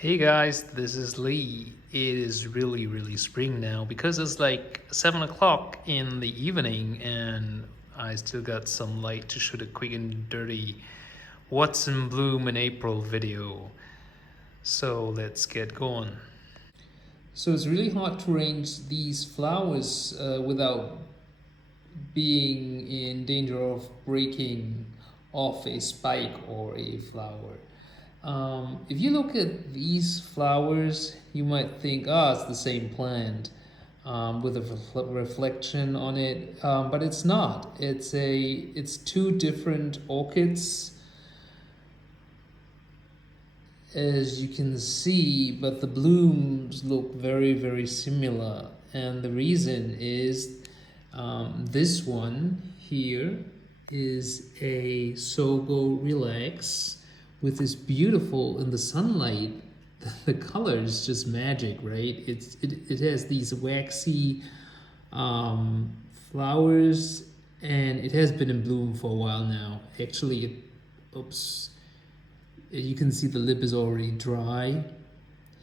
Hey guys, this is Lee. It is really spring now because it's like 7 o'clock in the evening and I still got some light to shoot a quick and dirty What's in Bloom in April video. So let's get going. So it's really hard to arrange these flowers without being in danger of breaking off a spike or a flower. If you look at these flowers, you might think, it's the same plant with a reflection on it, but it's not. It's two different orchids, as you can see, but the blooms look very similar, and the reason is this one here is a Sogo Relax with this beautiful, in the sunlight, the color is just magic, right? It has these waxy flowers, and it has been in bloom for a while now. Actually, you can see the lip is already dry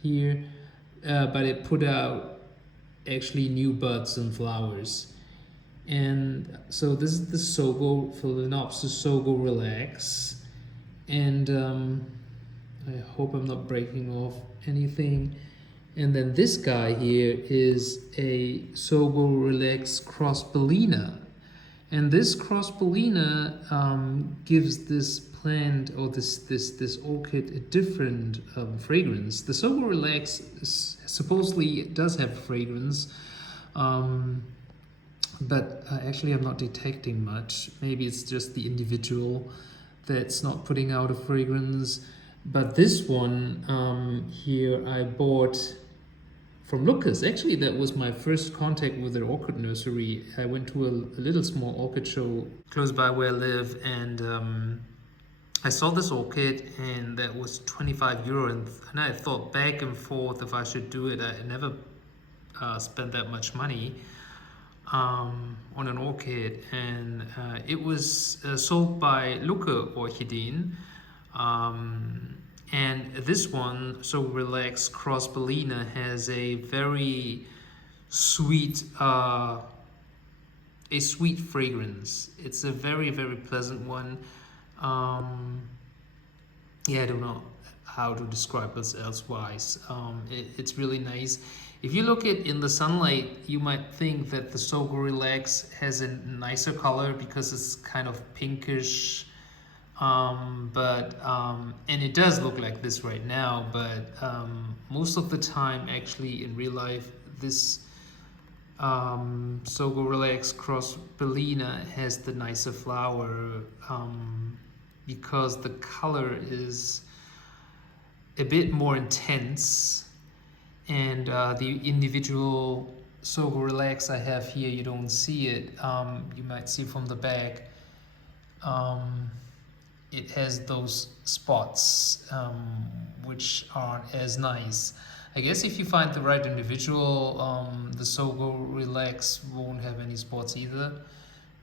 here, but it put out actually new buds and flowers. And so this is the Sogo, Phalaenopsis Sogo Relax. And I hope I'm not breaking off anything. And then this guy here is a Sogo Relax Crossballina. And this Crossballina gives this plant or this orchid a different fragrance. The Sogo Relax supposedly does have fragrance, but actually I'm not detecting much. Maybe it's just the individual that's not putting out a fragrance. But this one here I bought from Lucas. Actually, that was my first contact with an orchid nursery. I went to a little small orchid show close by where I live, and I saw this orchid, and that was 25 euro. And I thought back and forth if I should do it. I never spent that much money on an orchid, and it was sold by Luca Orchidin. And this one, Sogo Relax Crossballina, has a very sweet, sweet fragrance. It's a very pleasant one. Yeah, I don't know how to describe this elsewise. It's really nice. If you look at in the sunlight, you might think that the Sogo Relax has a nicer color because it's kind of pinkish. And it does look like this right now, but most of the time, actually, in real life, this Sogo Relax Crossballina has the nicer flower because the color is a bit more intense, and the individual Sogo Relax I have here, you don't see it. You might see from the back. It has those spots which aren't as nice. I guess if you find the right individual, the Sogo Relax won't have any spots either.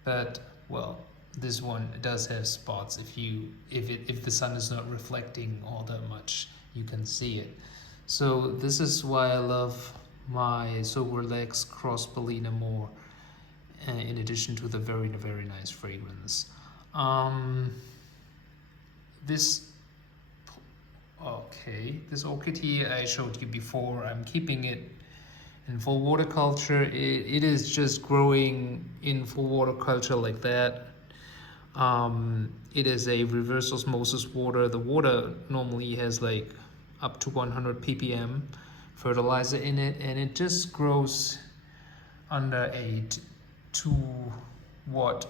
But well, this one does have spots. If the sun is not reflecting all that much, you can see it. So this is why I love my Sogo Relax Crossballina more, in addition to the very nice fragrance. This orchid here I showed you before. I'm keeping it in full water culture. It is just growing in full water culture like that. It is a reverse osmosis water. The water normally has like up to 100 ppm fertilizer in it, and it just grows under a 2-watt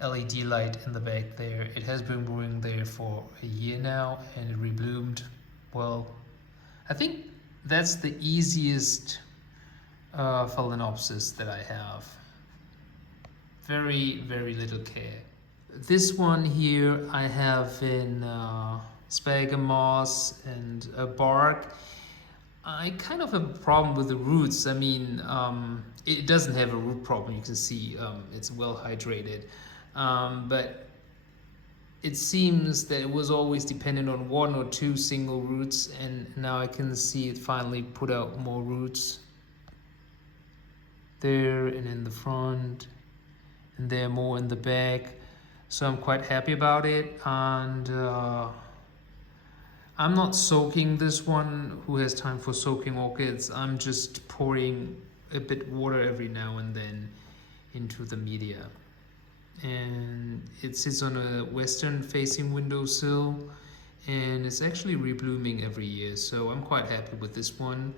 LED light in the back there. It has been growing there for a year now, and it rebloomed. Well, I think that's the easiest Phalaenopsis that I have. Very little care. This one here I have in sphagnum moss and bark. I kind of have a problem with the roots. I mean, it doesn't have a root problem. You can see it's well hydrated. But it seems that it was always dependent on one or two single roots, and now I can see it finally put out more roots there and in the front, and there more in the back. So I'm quite happy about it. And I'm not soaking this one. Who has time for soaking orchids? I'm just pouring a bit water every now and then into the media. And it sits on a western facing windowsill, and it's actually reblooming every year, so I'm quite happy with this one.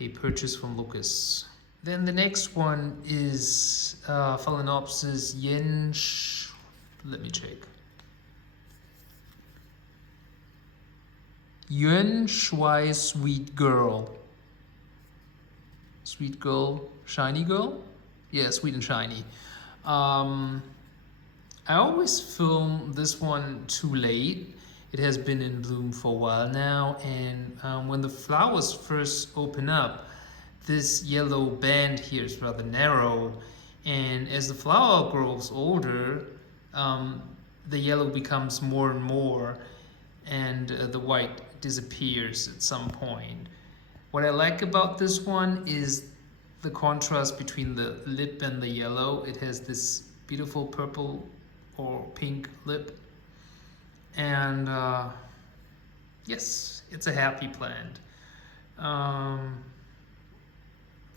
A purchase from Lucas. Then the next one is Phalaenopsis Yinch. Let me check. Yuan Shuai Sweet Girl. Sweet Girl, Shiny Girl? Yeah, sweet and shiny. I always film this one too late. It has been in bloom for a while now, and when the flowers first open up, this yellow band here is rather narrow, and as the flower grows older, the yellow becomes more and more, and the white disappears at some point. What I like about this one is the contrast between the lip and the yellow. It has this beautiful purple or pink lip, and yes, it's a happy plant.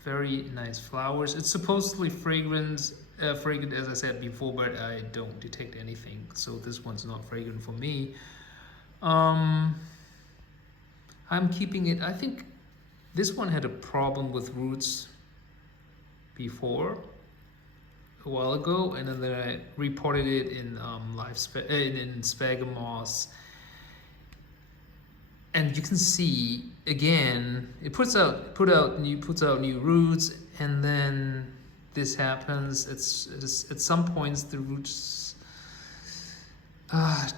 Very nice flowers. It's supposedly fragrant as I said before, but I don't detect anything, so this one's not fragrant for me. I'm keeping it. I think this one had a problem with roots before, a while ago, and then I reported it in in Sphagomoss, and you can see again it puts out new roots, and then this happens. It's at some points the roots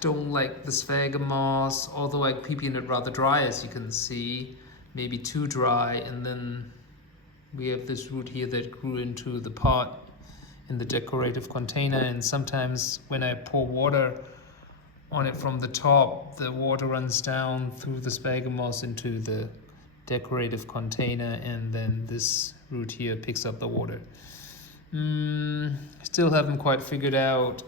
don't like the Sphagomoss, although I'm keeping it rather dry, as you can see, maybe too dry, and then we have this root here that grew into the pot in the decorative container, and sometimes when I pour water on it from the top, the water runs down through the Sphagomoss into the decorative container, and then this root here picks up the water. Still haven't quite figured out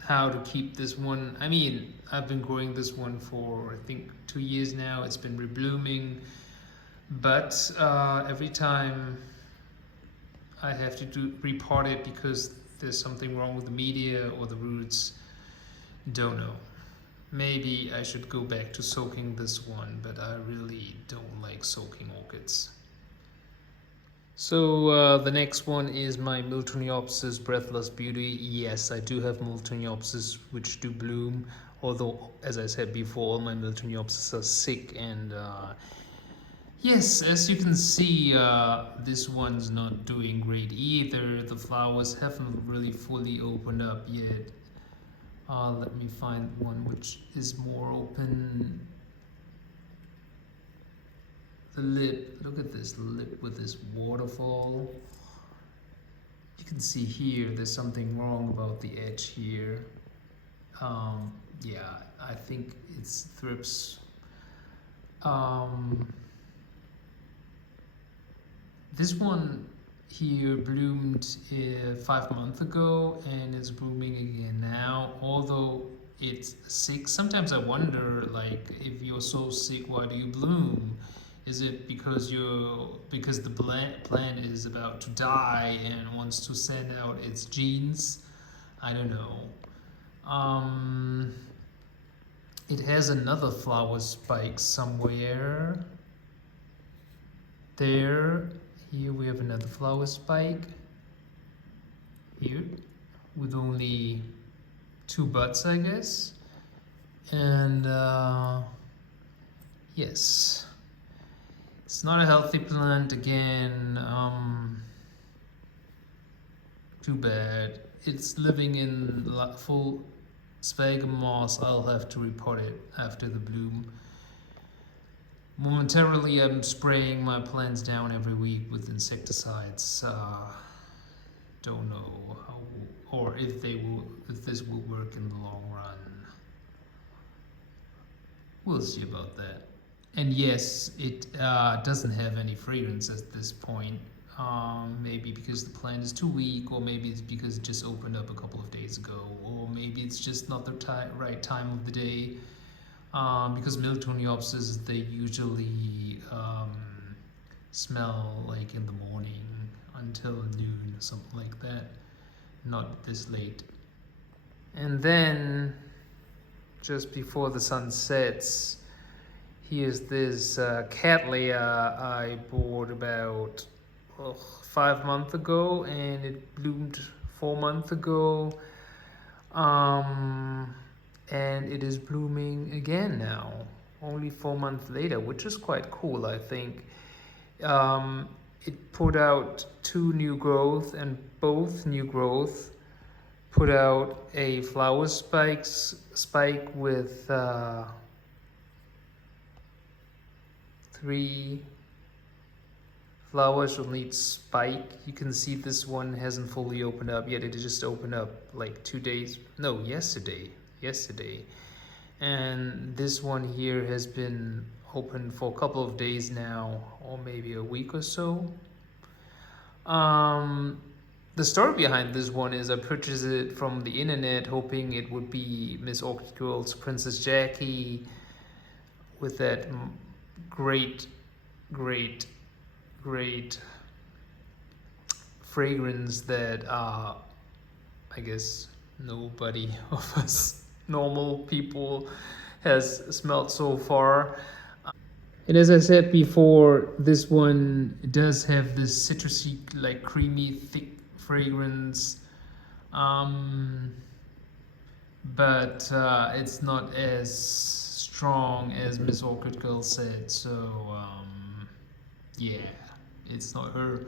how to keep this one. I mean, I've been growing this one for I think 2 years now. It's been reblooming, but every time I have to repot it because there's something wrong with the media or the roots. Don't know. Maybe I should go back to soaking this one, but I really don't like soaking orchids. So the next one is my Miltoniopsis Breathless Beauty. Yes, I do have Multineopsis which do bloom, although, as I said before, all my Miltoniopsis are sick, and yes, as you can see, this one's not doing great either. The flowers haven't really fully opened up yet. Let me find one which is more open. The lip, look at this lip with this waterfall. You can see here there's something wrong about the edge here. Yeah, I think it's thrips. This one here bloomed 5 months ago, and it's blooming again now, although it's sick. Sometimes I wonder, like, if you're so sick, why do you bloom? Is it because the plant is about to die and wants to send out its genes? I don't know. It has another flower spike somewhere. There. Here we have another flower spike. Here. With only 2 buds, I guess. And yes. It's not a healthy plant again. Too bad. It's living in full Sphagomoss. I'll have to repot it after the bloom. Momentarily, I'm spraying my plants down every week with insecticides. Don't know how or if this will work in the long run. We'll see about that. And yes, it doesn't have any fragrance at this point. Maybe because the plant is too weak, or maybe it's because it just opened up a couple of days ago, or maybe it's just not the right time of the day. Because Miltoniopsis, they usually smell like in the morning until noon or something like that, not this late. And then just before the sun sets, here's this Cattleya I bought about 5 months ago, and it bloomed 4 months ago, and it is blooming again now, only 4 months later, which is quite cool, I think. It put out 2 new growth, and both new growth put out a flower spike with 3 flowers on each spike. You can see this one hasn't fully opened up yet. It just opened up like 2 days, no, yesterday. And this one here has been open for a couple of days now, or maybe a week or so. The story behind this one is I purchased it from the internet hoping it would be Miss Orchid Girl's Princess Jackie with that great fragrance that I guess nobody of us normal people has smelled so far. And as I said before, this one does have this citrusy, like creamy, thick fragrance, but it's not as strong as Miss Orchid Girl said. So yeah, it's not her.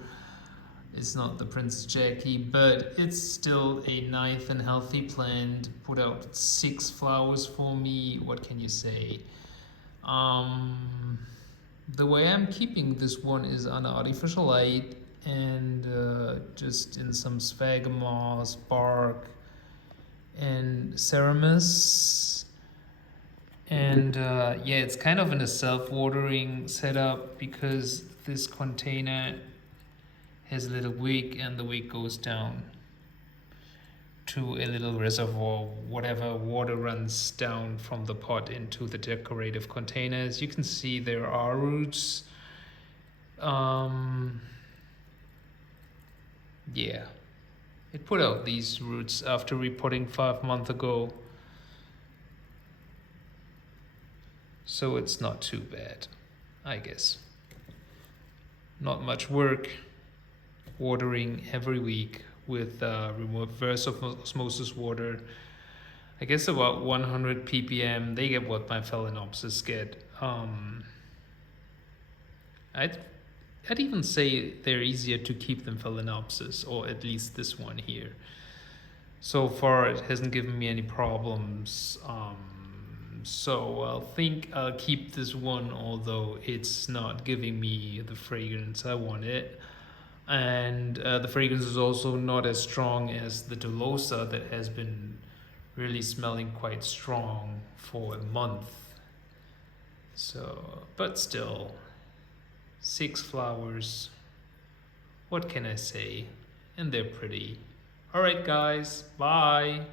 It's not the Princess Jackie, but it's still a nice and healthy plant. Put out 6 flowers for me. What can you say? The way I'm keeping this one is under artificial light and just in some sphagnum moss, bark, and ceramus. And yeah, it's kind of in a self-watering setup because this container has a little wick, and the wick goes down to a little reservoir. Whatever water runs down from the pot into the decorative containers. You can see there are roots. Yeah, it put out these roots after repotting 5 months ago, so it's not too bad, I guess. Not much work. Watering every week with reverse osmosis water. I guess about 100 ppm. They get what my Phalaenopsis get. I'd even say they're easier to keep than Phalaenopsis, or at least this one here. So far, it hasn't given me any problems. So I think I'll keep this one, although it's not giving me the fragrance I wanted. And the fragrance is also not as strong as the Dolosa that has been really smelling quite strong for a month. So, but still, 6 flowers. What can I say? And they're pretty. All right, guys, bye.